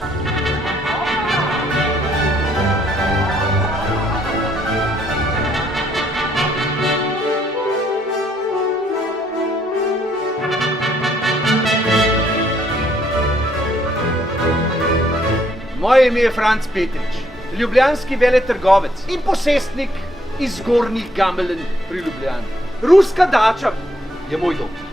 Moje ime je Franc Petrič, ljubljanski veletrgovec in posestnik iz Zgornjih Gameljn pri Ljubljani. Ruska dača je moj dom.